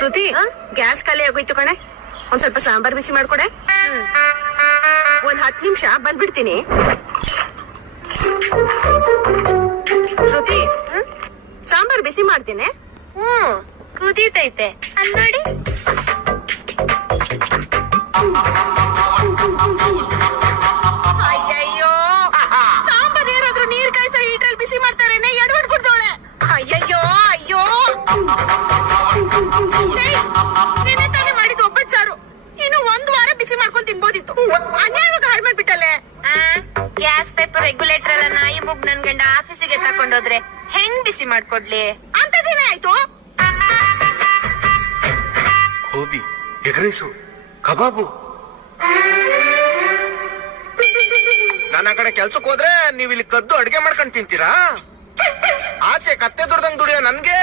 ಶ್ರುತಿ gas ಖಾಲಿ ಆಗೋಯ್ತು ಕಣೆ, ಒಂದ್ ಸ್ವಲ್ಪ ಸಾಂಬಾರ್ ಬಿಸಿ ಮಾಡ್ಕೊಡೆ. ಒಂದ್ 10 ನಿಮಿಷ ಬಂದ್ಬಿಡ್ತೀನಿ. ಶ್ರುತಿ ಸಾಂಬಾರ್ ಬಿಸಿ ಮಾಡ್ತೀನಿ. ಕುದೀತೈತೆ ಅಲ್ ನೋಡಿ. ಅಯ್ಯಯ್ಯೋ, ಸಾಂಬಾರ್ ಏನಾದ್ರು ನೀರ್ ಕಾಯಿಸ ಹೀಟ್ರಲ್ಲಿ ಬಿಸಿ ಮಾಡ್ತಾರೇನೆ, ಎಡ್ವಡ್ ಕುಡ್ದೋಳೆ. ಅಯ್ಯಯ್ಯೋ ಅಯ್ಯೋ, ನೆನೆ ತಾನೇ ಮಾಡಿದ್ ಒಬ್ಬಟ್ ಸಾರು, ಇನ್ನು 1 ವಾರ ಬಿಸಿ ಮಾಡ್ಕೊಂಡ್ ತಿನ್ಬೋದಿತ್ತು. ಅನ್ಯಾಯವಾಗಿ ಹಾಳು ಮಾಡ್ಬಿಟ್ಟಲೆ. ಗ್ಯಾಸ್ ಪೈಪ್ ರೆಗ್ಯುಲೇಟರ್ ಎಲ್ಲ ನಾಯಿ ಮುಗ್ ನನ್ ಗಂಡ ಆಫೀಸಿಗೆ ತಕೊಂಡೋದ್ರೆ ಹೆಂಗ್ ಬಿಸಿ ಮಾಡ್ಕೊಡ್ಲಿ? ಅಂತದೇನೇ ಆಯ್ತು? ಗೋಬಿ, ಎಗ್ ರೈಸು, ಕಬಾಬು. ನಾನು ಆ ಕಡೆ ಕೆಲ್ಸಕ್ಕೆ ಹೋದ್ರೆ ನೀವ್ ಇಲ್ಲಿ ಕದ್ದು ಅಡ್ಗೆ ಮಾಡ್ಕೊಂಡ್ ತಿಂತೀರಾ? ಆಚೆ ಕತ್ತೆ ದುಡ್ದಂಗ್ ದುಡಿಯೋ ನನ್ಗೆ